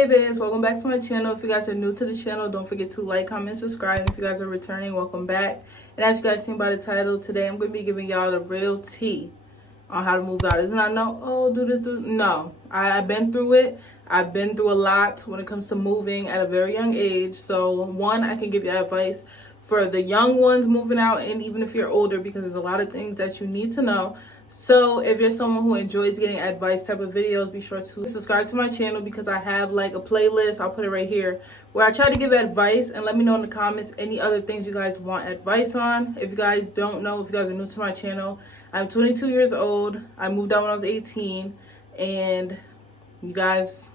Hey babes, welcome back to my channel. If you guys are new to the channel, don't forget to like, comment, subscribe. If you guys are returning, welcome back. And as you guys seen by the title, today I'm going to be giving y'all the real tea on how to move out. It's not no, oh, do this, do no. I've been through it. I've been through a lot when it comes to moving at a very young age. So one, I can give you advice for the young ones moving out, and even if you're older, because there's a lot of things that you need to know. So if you're someone who enjoys getting advice type of videos, be sure to subscribe to my channel, because I have like a playlist, I'll put it right here, where I try to give advice. And let me know in the comments any other things you guys want advice on. If you guys don't know, if you guys are new to my channel, I'm 22 years old. I moved out when I was 18, and you guys,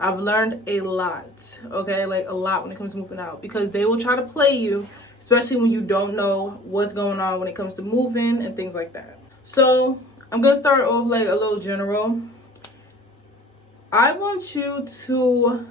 I've learned a lot, okay? Like a lot when it comes to moving out, because they will try to play you, especially when you don't know what's going on when it comes to moving and things like that. So I'm gonna start off like a little general. I want you to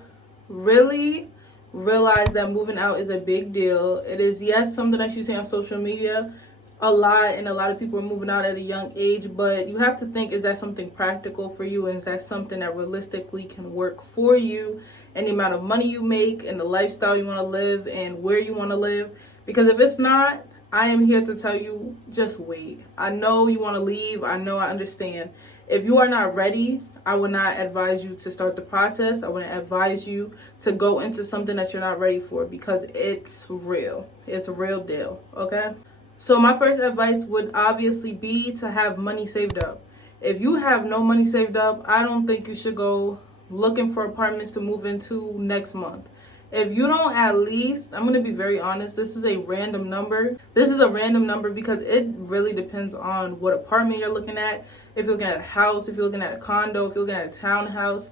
really realize that moving out is a big deal. It is, yes, something that you see on social media a lot, and a lot of people are moving out at a young age, but you have to think, is that something practical for you? And is that something that realistically can work for you, and the amount of money you make and the lifestyle you want to live and where you want to live? Because if it's not, I am here to tell you, just wait. I know you want to leave. I know, I understand. If you are not ready, I would not advise you to start the process. I wouldn't advise you to go into something that you're not ready for, because it's real. It's a real deal, okay? So my first advice would obviously be to have money saved up. If you have no money saved up, I don't think you should go looking for apartments to move into next month. If you don't, at least, I'm going to be very honest, this is a random number. This is a random number because it really depends on what apartment you're looking at. If you're looking at a house, if you're looking at a condo, if you're looking at a townhouse,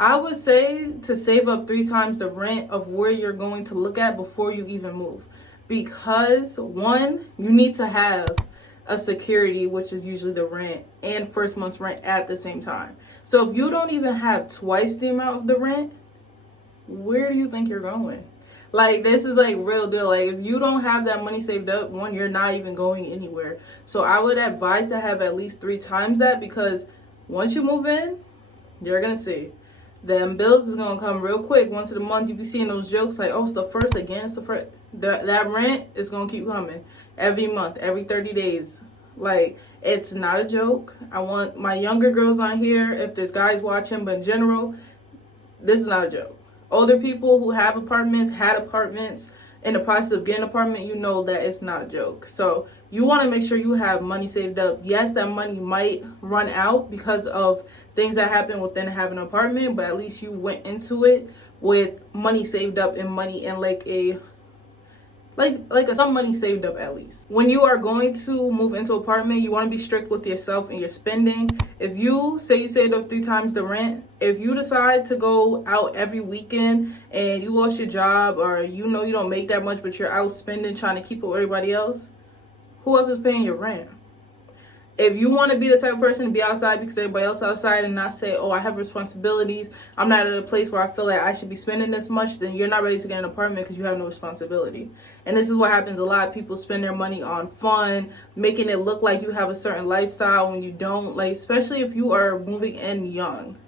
I would say to save up 3 times the rent of where you're going to look at before you even move. Because one, you need to have a security, which is usually the rent and first month's rent at the same time. So if you don't even have twice the amount of the rent, where do you think you're going? Like, this is like real deal. Like, if you don't have that money saved up, one, you're not even going anywhere. So I would advise to have at least 3 times that, because once you move in, you're gonna see them bills is gonna come real quick. Once in a month, you be seeing those jokes like, oh, it's the first again, it's the first. That rent is gonna keep coming every month, every 30 days. Like, it's not a joke. I want my younger girls on here, if there's guys watching, but in general, this is not a joke. Older people who have apartments, had apartments, in the process of getting an apartment, you know that it's not a joke. So you want to make sure you have money saved up. Yes, that money might run out because of things that happen within having an apartment, but at least you went into it with money saved up and money in like some money saved up at least. When you are going to move into an apartment, you want to be strict with yourself and your spending. If you say you saved up 3 times the rent, if you decide to go out every weekend and you lost your job, or you know you don't make that much but you're out spending trying to keep up with everybody else, who else is paying your rent? If you want to be the type of person to be outside because everybody else is outside and not say, oh, I have responsibilities, I'm not at a place where I feel like I should be spending this much, then you're not ready to get an apartment because you have no responsibility. And this is what happens a lot. People spend their money on fun, making it look like you have a certain lifestyle when you don't. Like, especially if you are moving in young.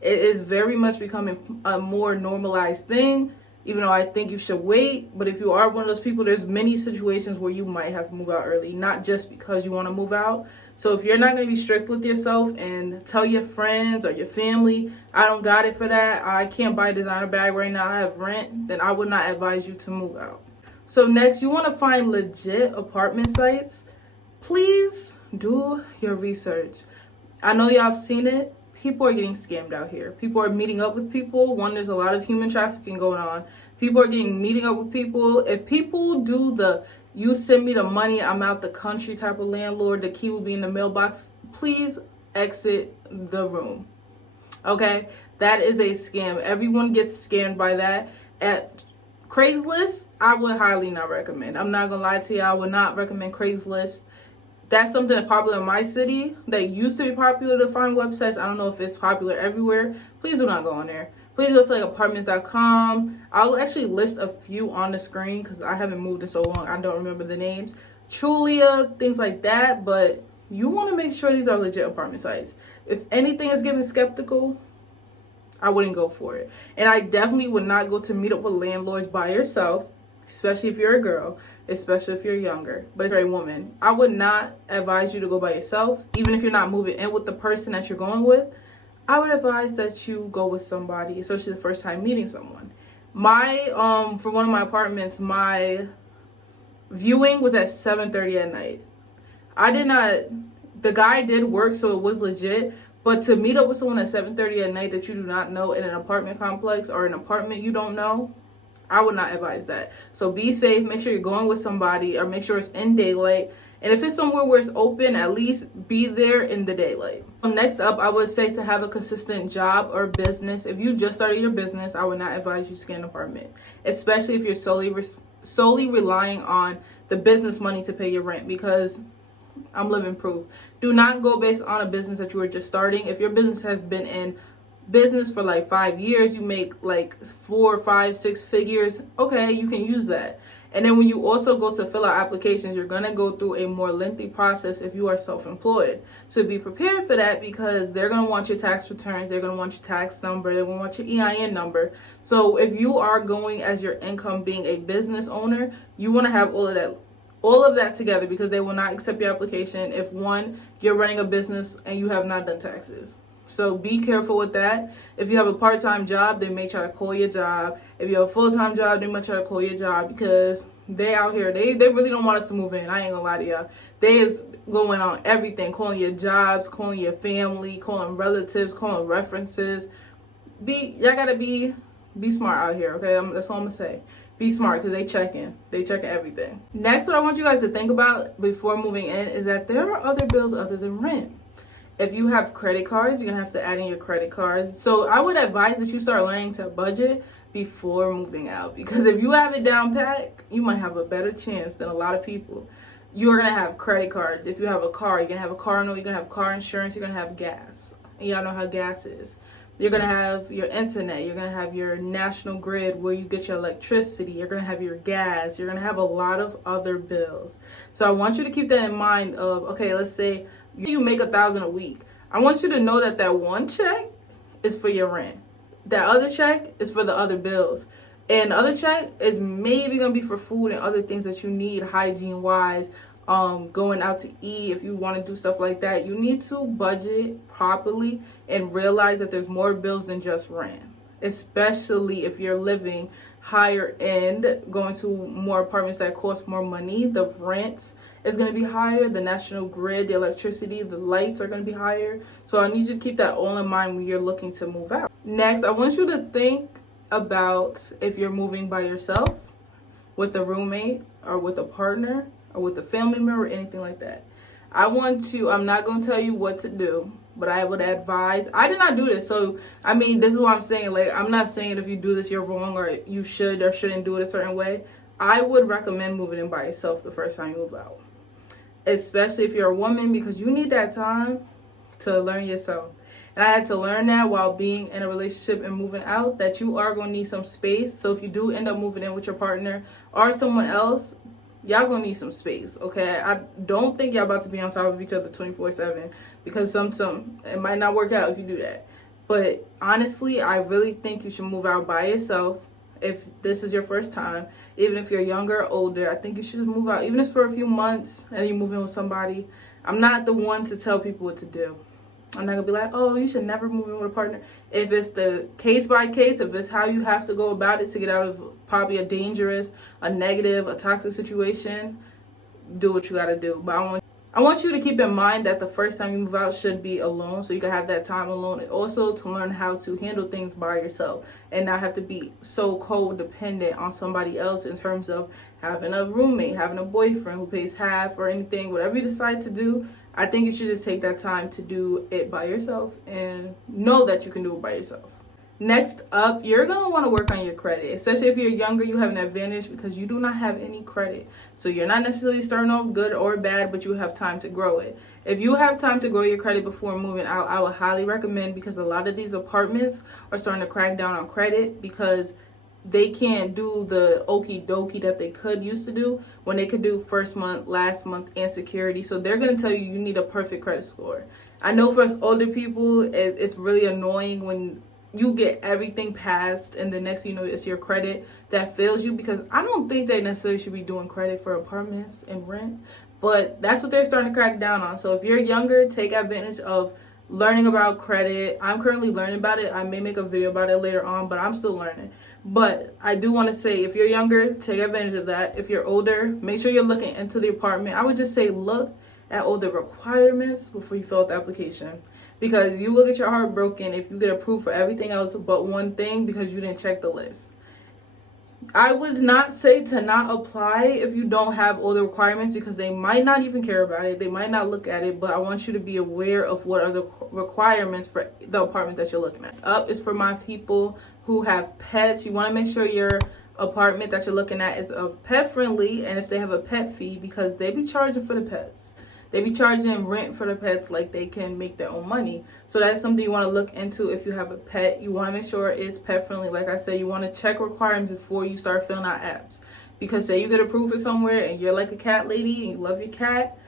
It is very much becoming a more normalized thing, even though I think you should wait. But if you are one of those people, there's many situations where you might have to move out early, not just because you want to move out. So if you're not going to be strict with yourself and tell your friends or your family, I don't got it for that, I can't buy a designer bag right now, I have rent, then I would not advise you to move out. So next, you want to find legit apartment sites. Please do your research. I know y'all have seen it. People are getting scammed out here. People are meeting up with people. One, there's a lot of human trafficking going on. People are meeting up with people. If people do the you send me the money, I'm out the country type of landlord, the key will be in the mailbox, please exit the room. Okay? That is a scam. Everyone gets scammed by that. At Craigslist, I would highly not recommend. I'm not gonna lie to you, I would not recommend Craigslist. That's something that's popular in my city that used to be popular to find websites. I don't know if it's popular everywhere. Please do not go on there. Please go to like apartments.com. I'll actually list a few on the screen because I haven't moved in so long. I don't remember the names. Trulia, things like that. But you want to make sure these are legit apartment sites. If anything is giving skeptical, I wouldn't go for it. And I definitely would not go to meet up with landlords by yourself, especially if you're a girl, especially if you're younger. But if you're a woman, I would not advise you to go by yourself. Even if you're not moving in with the person that you're going with, I would advise that you go with somebody, especially the first time meeting someone. For one of my apartments, my viewing was at 7:30 at night. The guy did work, so it was legit. But to meet up with someone at 7:30 at night that you do not know in an apartment complex or an apartment you don't know, I would not advise that. So be safe. Make sure you're going with somebody, or make sure it's in daylight. And if it's somewhere where it's open, at least be there in the daylight. Next up, I would say to have a consistent job or business. If you just started your business, I would not advise you to get an apartment, especially if you're solely relying on the business money to pay your rent, because I'm living proof. Do not go based on a business that you were just starting. If your business has been in business for like 5 years, you make like 4, 5, 6 figures, okay, you can use that. And then when you also go to fill out applications, you're going to go through a more lengthy process if you are self-employed. So be prepared for that, because they're going to want your tax returns, they're going to want your tax number, they're going to want your EIN number. So if you are going as your income being a business owner, you want to have all of that together, because they will not accept your application if, one, you're running a business and you have not done taxes. So be careful with that. If you have a part-time job, they may try to call your job. If you have a full-time job, they might try to call your job, because they out here, they really don't want us to move in. I ain't gonna lie to y'all. They is going on everything, calling your jobs, calling your family, calling relatives, calling references. Y'all gotta be smart out here, okay? That's all I'm gonna say. Be smart, because they checking everything. Next, what I want you guys to think about before moving in is that there are other bills other than rent. If you have credit cards, you're gonna have to add in your credit cards. So I would advise that you start learning to budget before moving out, because if you have it down pat, you might have a better chance than a lot of people. You're gonna have credit cards. If you have a car, you're gonna have a car note, you're gonna have car insurance, you're gonna have gas. And y'all know how gas is. You're gonna have your internet, you're gonna have your national grid where you get your electricity, you're gonna have your gas, you're gonna have a lot of other bills. So I want you to keep that in mind of, okay, let's say you make $1,000 a week. I want you to know that that one check is for your rent. That other check is for the other bills. And the other check is maybe gonna be for food and other things that you need hygiene wise, going out to eat. If you want to do stuff like that, you need to budget properly and realize that there's more bills than just rent, especially if you're living higher end, going to more apartments that cost more money. The rent is going to be higher, the national grid, the electricity, the lights are going to be higher. So I need you to keep that all in mind when you're looking to move out. Next, I want you to think about if you're moving by yourself, with a roommate, or with a partner, or with a family member, anything like that. I'm not going to tell you what to do, but I would advise. I did not do this, so I mean, this is what I'm saying. Like, I'm not saying if you do this you're wrong, or you should or shouldn't do it a certain way. I would recommend moving in by yourself the first time you move out, especially if you're a woman, because you need that time to learn yourself. And I had to learn that while being in a relationship and moving out, that you are going to need some space. So if you do end up moving in with your partner or someone else, y'all gonna need some space, okay? I don't think y'all about to be on top of each other 24/7, because some it might not work out if you do that. But honestly, I really think you should move out by yourself if this is your first time. Even if you're younger or older, I think you should move out, even if it's for a few months and you move in with somebody. I'm not the one to tell people what to do. I'm not gonna be like, oh, you should never move in with a partner. If it's the case by case, if it's how you have to go about it to get out of probably a dangerous, a negative, a toxic situation, do what you gotta do. But I want you to keep in mind that the first time you move out should be alone, so you can have that time alone, and also to learn how to handle things by yourself and not have to be so codependent on somebody else in terms of having a roommate, having a boyfriend who pays half or anything. Whatever you decide to do, I think you should just take that time to do it by yourself and know that you can do it by yourself. Next up, you're going to want to work on your credit. Especially if you're younger, you have an advantage because you do not have any credit. So you're not necessarily starting off good or bad, but you have time to grow it. If you have time to grow your credit before moving out, I would highly recommend, because a lot of these apartments are starting to crack down on credit because they can't do the okie dokie that they used to do when they could do first month, last month, and security. So they're going to tell you need a perfect credit score. I know for us older people, it's really annoying when you get everything passed, and the next thing you know, it's your credit that fails you, because I don't think they necessarily should be doing credit for apartments and rent, but that's what they're starting to crack down on. So if you're younger, take advantage of learning about credit. I'm currently learning about it. I may make a video about it later on, but I'm still learning. But I do want to say, if you're younger, take advantage of that. If you're older, make sure you're looking into the apartment. I would just say look at all the requirements before you fill out the application, because you will get your heart broken if you get approved for everything else but one thing because you didn't check the list. I would not say to not apply if you don't have all the requirements, because they might not even care about it. They might not look at it, but I want you to be aware of what are the requirements for the apartment that you're looking at. Up is for my people who have pets. You want to make sure your apartment that you're looking at is of pet friendly, and if they have a pet fee, because they be charging for the pets. They be charging rent for the pets like they can make their own money. So that's something you want to look into if you have a pet. You want to make sure it's pet friendly. Like I said, you want to check requirements before you start filling out apps. Because say you get approved for somewhere and you're like a cat lady and you love your cat.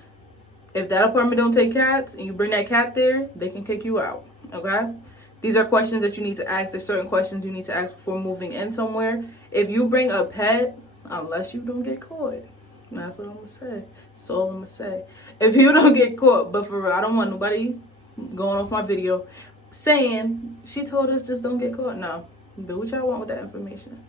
If that apartment don't take cats and you bring that cat there, they can kick you out. Okay? These are questions that you need to ask. There's certain questions you need to ask before moving in somewhere. If you bring a pet, unless you don't get caught. That's what I'm going to say. That's all I'm going to say. If you don't get caught, but for real, I don't want nobody going off my video saying, she told us just don't get caught. No, do what y'all want with that information.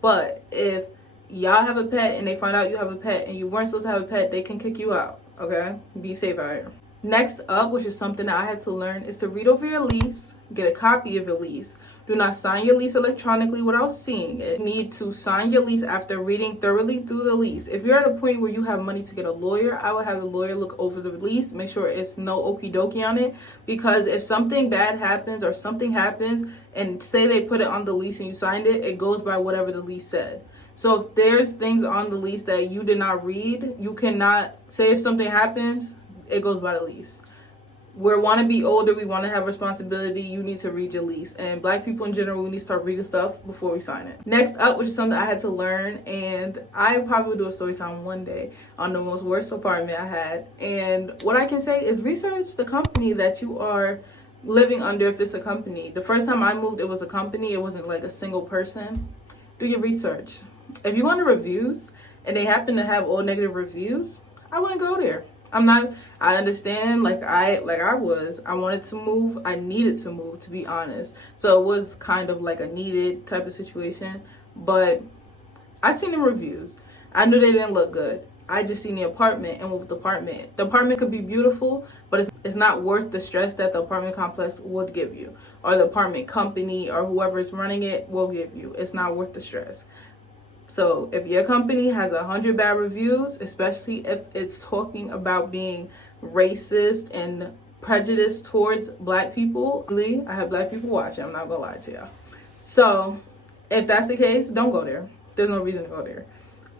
But if y'all have a pet and they find out you have a pet and you weren't supposed to have a pet, they can kick you out, okay? Be safe out here. Next up, which is something that I had to learn, is to read over your lease, get a copy of your lease. Do not sign your lease electronically without seeing it. You need to sign your lease after reading thoroughly through the lease. If you're at a point where you have money to get a lawyer, I would have a lawyer look over the lease, make sure it's no okie dokie on it. Because if something bad happens or something happens, and say they put it on the lease and you signed it, it goes by whatever the lease said. So if there's things on the lease that you did not read, you cannot say if something happens, it goes by the lease. We want to be older, we want to have responsibility, you need to read your lease. And black people in general, we need to start reading stuff before we sign it. Next up, which is something I had to learn, and I probably will do a story time one day on the most worst apartment I had. And what I can say is research the company that you are living under, if it's a company. The first time I moved, it was a company, it wasn't like a single person. Do your research. If you want the reviews and they happen to have all negative reviews, I wouldn't go there. I understand, I wanted to move. I needed to move, to be honest. So it was kind of like a needed type of situation. But I seen the reviews. I knew they didn't look good. I just seen the apartment and with the apartment. The apartment could be beautiful, but it's not worth the stress that the apartment complex would give you. Or the apartment company or whoever is running it will give you. It's not worth the stress. So if your company has 100 bad reviews, especially if it's talking about being racist and prejudiced towards black people, I have black people watching, I'm not gonna lie to y'all. So if that's the case, don't go there. There's no reason to go there.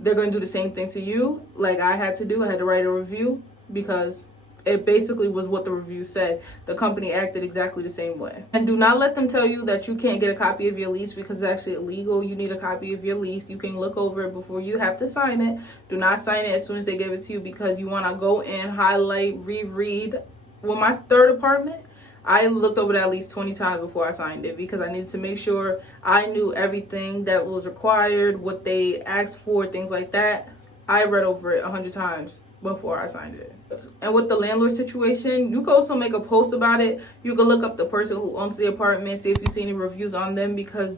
They're gonna do the same thing to you like I had to do. I had to write a review because it basically was what the review said. The company acted exactly the same way. And do not let them tell you that you can't get a copy of your lease because it's actually illegal. You need a copy of your lease. You can look over it before you have to sign it. Do not sign it as soon as they give it to you, because you want to go in, highlight, reread. With my third apartment, I looked over that at least 20 times before I signed it, because I needed to make sure I knew everything that was required, what they asked for, things like that. I read over it 100 times before I signed it. And with the landlord situation, you can also make a post about it. You can look up the person who owns the apartment, see if you see any reviews on them, because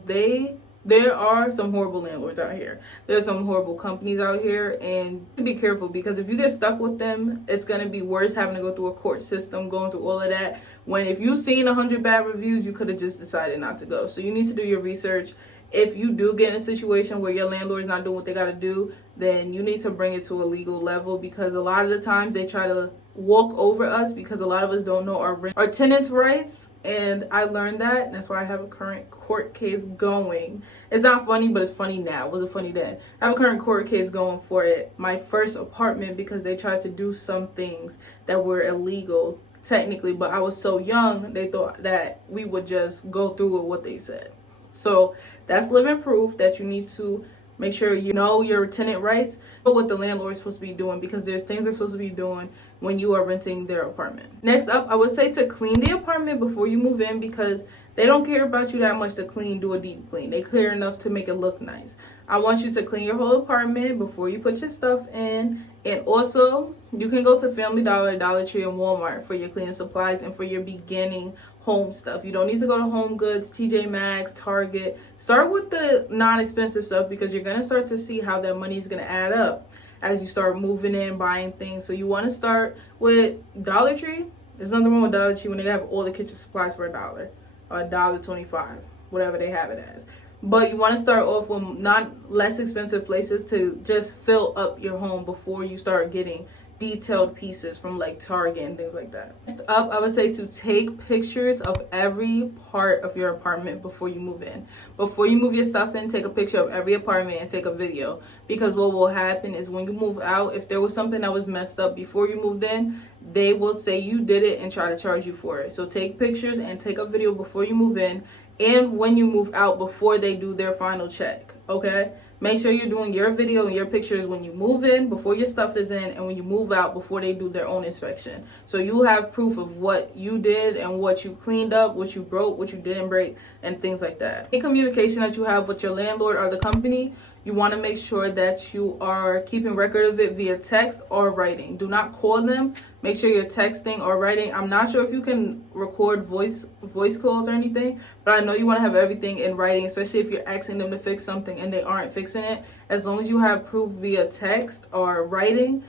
there are some horrible landlords out here. There's some horrible companies out here, and be careful, because if you get stuck with them, it's going to be worse having to go through a court system, going through all of that. When if you've seen 100 bad reviews, you could have just decided not to go. So you need to do your research. If you do get in a situation where your landlord is not doing what they got to do, then you need to bring it to a legal level, because a lot of the times they try to walk over us, because a lot of us don't know our tenants' rights. And I learned that, and that's why I have a current court case going. It's not funny, but it's funny now. It wasn't funny then. I have a current court case going for it, my first apartment, because they tried to do some things that were illegal technically, but I was so young, they thought that we would just go through with what they said. So that's living proof that you need to make sure you know your tenant rights, know what the landlord is supposed to be doing, because there's things they're supposed to be doing when you are renting their apartment. Next up, I would say to clean the apartment before you move in, because they don't care about you that much to do a deep clean. They care enough to make it look nice. I want you to clean your whole apartment before you put your stuff in. And also, you can go to Family Dollar, Dollar Tree, and Walmart for your cleaning supplies and for your beginning home stuff. You don't need to go to Home Goods, TJ Maxx, Target. Start with the non-expensive stuff, because you're going to start to see how that money is going to add up as you start moving in, buying things. So you want to start with Dollar Tree. There's nothing wrong with Dollar Tree when they have all the kitchen supplies for $1 or $1.25, whatever they have it as. But you want to start off with less expensive places to just fill up your home before you start getting detailed pieces from like Target and things like that. Next up, I would say to take pictures of every part of your apartment before you move in. Before you move your stuff in, take a picture of every apartment and take a video, because what will happen is when you move out, if there was something that was messed up before you moved in, they will say you did it and try to charge you for it. So take pictures and take a video before you move in and when you move out, before they do their final check. Okay, make sure you're doing your video and your pictures when you move in, before your stuff is in, and when you move out, before they do their own inspection. So you have proof of what you did and what you cleaned up, what you broke, what you didn't break, and things like that. In communication that you have with your landlord or the company, you want to make sure that you are keeping record of it via text or writing. Do not call them. Make sure you're texting or writing. I'm not sure if you can record voice calls or anything, but I know you want to have everything in writing, especially if you're asking them to fix something and they aren't fixing it. As long as you have proof via text or writing,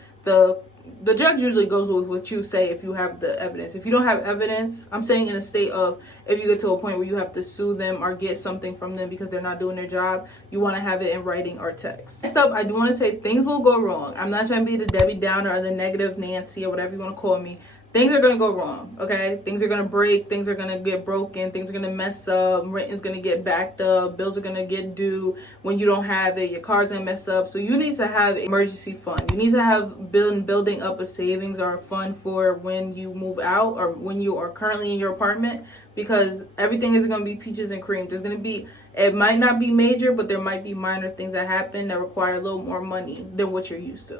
the judge usually goes with what you say if you have the evidence. If you don't have evidence, I'm saying in a state of, if you get to a point where you have to sue them or get something from them because they're not doing their job, you want to have it in writing or text. Next up, I do want to say things will go wrong. I'm not trying to be the Debbie Downer or the negative Nancy or whatever you want to call me. Things are going to go wrong, okay? Things are going to break. Things are going to get broken. Things are going to mess up. Rent is going to get backed up. Bills are going to get due when you don't have it. Your car's going to mess up. So you need to have an emergency fund. You need to have building up a savings or a fund for when you move out or when you are currently in your apartment, because everything is going to be peaches and cream. There's going to be, it might not be major, but there might be minor things that happen that require a little more money than what you're used to.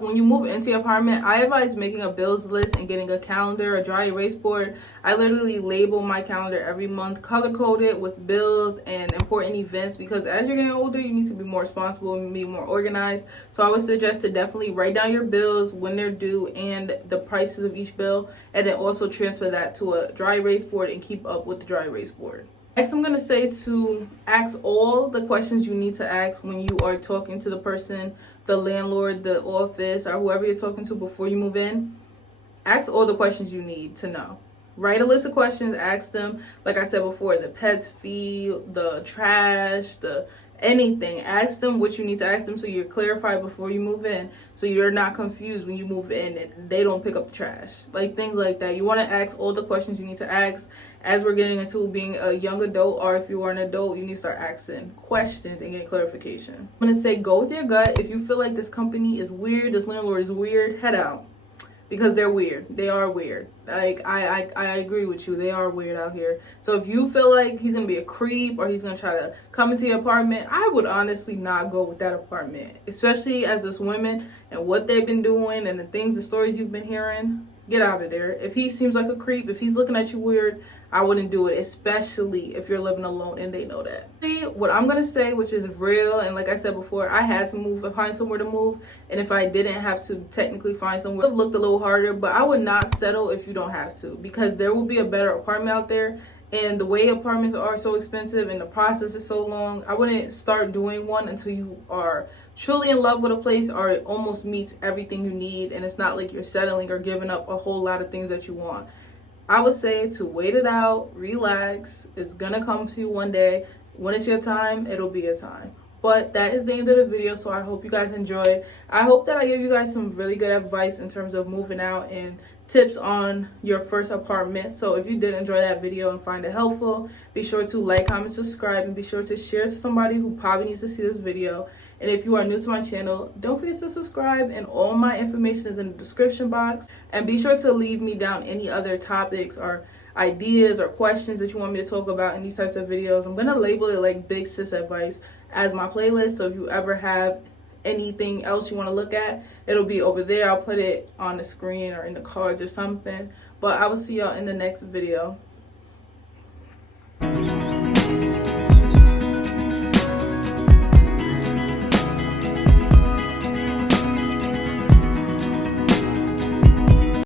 When you move into your apartment, I advise making a bills list and getting a calendar, a dry erase board. I literally label my calendar every month, color code it with bills and important events, because as you're getting older, you need to be more responsible and be more organized. So I would suggest to definitely write down your bills, when they're due, and the prices of each bill, and then also transfer that to a dry erase board and keep up with the dry erase board. Next, I'm going to say to ask all the questions you need to ask when you are talking to the person, the landlord, the office, or whoever you're talking to before you move in. Ask all the questions you need to know. Write a list of questions, ask them, like I said before, the pets fee, the trash, anything. Ask them what you need to ask them so you're clarified before you move in, so you're not confused when you move in and they don't pick up the trash. Like things like that. You want to ask all the questions you need to ask. As we're getting into being a young adult, or if you are an adult, you need to start asking questions and get clarification. I'm going to say go with your gut. If you feel like this company is weird, this landlord is weird, head out. Because they're weird. They are weird. Like, I agree with you. They are weird out here. So if you feel like he's going to be a creep or he's going to try to come into your apartment, I would honestly not go with that apartment. Especially as this woman and what they've been doing and the stories you've been hearing. Get out of there. If he seems like a creep, if he's looking at you weird, I wouldn't do it, especially if you're living alone and they know that. See, what I'm going to say, which is real, and like I said before, I had to find somewhere to move, and if I didn't have to technically find somewhere, it would have looked a little harder, but I would not settle if you don't have to, because there will be a better apartment out there, and the way apartments are so expensive and the process is so long, I wouldn't start doing one until you are truly in love with a place or it almost meets everything you need, and it's not like you're settling or giving up a whole lot of things that you want. I would say to wait it out, relax. It's gonna come to you one day. When it's your time, it'll be your time. But that is the end of the video, so I hope you guys enjoyed. I hope that I gave you guys some really good advice in terms of moving out and tips on your first apartment. So if you did enjoy that video and find it helpful, be sure to like, comment, subscribe, and be sure to share to somebody who probably needs to see this video. And if you are new to my channel, don't forget to subscribe, and all my information is in the description box. And be sure to leave me down any other topics or ideas or questions that you want me to talk about in these types of videos. I'm going to label it like Big Sis Advice as my playlist. So if you ever have anything else you want to look at, it'll be over there. I'll put it on the screen or in the cards or something. But I will see y'all in the next video.